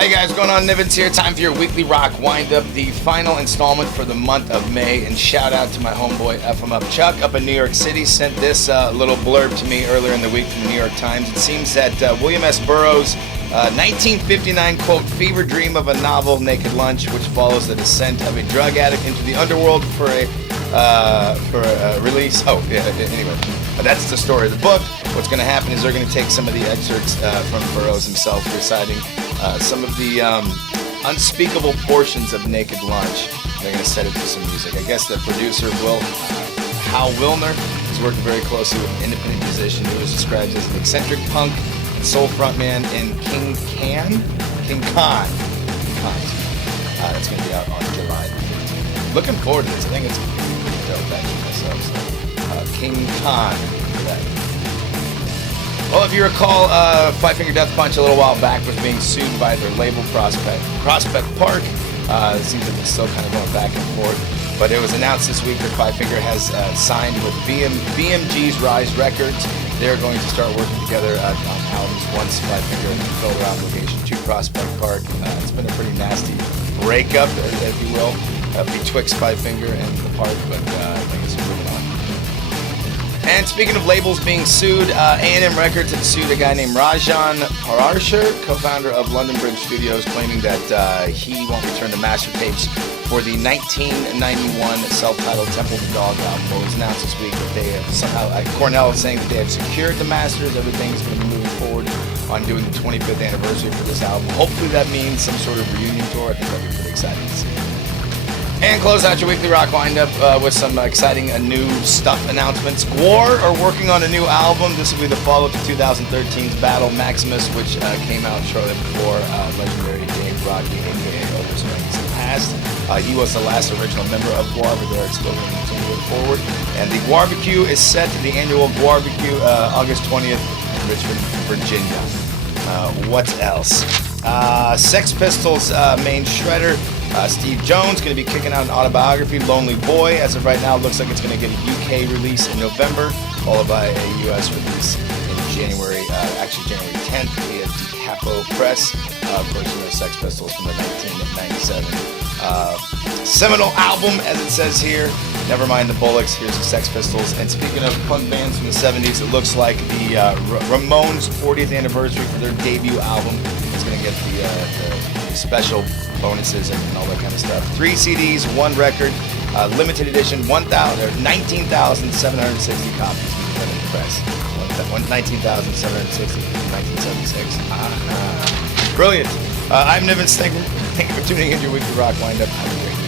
Hey guys, what's going on? Nivens here. Time for your weekly rock wind-up, the final installment for the month of May. And shout out to my homeboy FM Up Chuck up in New York City. Sent this little blurb to me earlier in the week from the New York Times. It seems that William S. Burroughs' 1959 quote fever dream of a novel, Naked Lunch, which follows the descent of a drug addict into the underworld for a release. Oh, yeah, anyway. That's the story of the book. What's going to happen is they're going to take some of the excerpts from Burroughs himself reciting some of the unspeakable portions of Naked Lunch. They're going to set it to some music. I guess the producer, Hal Wilner, is working very closely with an independent musician who is described as an eccentric punk and soul frontman in King Khan. That's going to be out on July 15th. Looking forward to this. I think it's going to be pretty dope actually myself. So, King Khan. Well, if you recall, Five Finger Death Punch a little while back was being sued by their label Prospect Park. It seems like it's still kind of going back and forth. But it was announced this week that Five Finger has signed with BMG's Rise Records. They're going to start working together on albums once Five Finger fulfill their obligation to Prospect Park. It's been a pretty nasty breakup, if you will, betwixt Five Finger and the Park, but I think it's moving on. And speaking of labels being sued, A&M Records had sued a guy named Rajan Parashar, co-founder of London Bridge Studios, claiming that he won't return the master tapes for the 1991 self-titled Temple of the Dog album. Well, it was announced this week that they have somehow, Cornell is saying that they have secured the masters. Everything is going to be moving forward on doing the 25th anniversary for this album. Hopefully that means some sort of reunion tour. I think that'll be pretty exciting to see. And close out your weekly rock wind-up with some exciting new stuff announcements. GWAR are working on a new album. This will be the follow-up to 2013's Battle Maximus, which came out shortly before legendary Dave Rocky, a.k.a. Otis Redding, passed. He was the last original member of GWAR, but they're still going to continue it forward. And the GWARbecue is set to the annual GWARbecue August 20th in Richmond, Virginia. What else? Sex Pistols main shredder Steve Jones going to be kicking out an autobiography, Lonely Boy. As of right now, it looks like it's going to get a UK release in November, followed by a US release in January 10th via Capo Press. Of course, you know Sex Pistols from the 1997 seminal album, as it says here. Never mind the Bullocks, here's the Sex Pistols. And speaking of punk bands from the 70s, it looks like the Ramones' 40th anniversary for their debut album is going to get the special bonuses and all that kind of stuff. 3 CDs, 1 record, limited edition, 19,760 copies from the press. 19,760 from 1976. Brilliant. I'm Nivens. Thank you for tuning in to your weekly rock wind-up. Have a great day.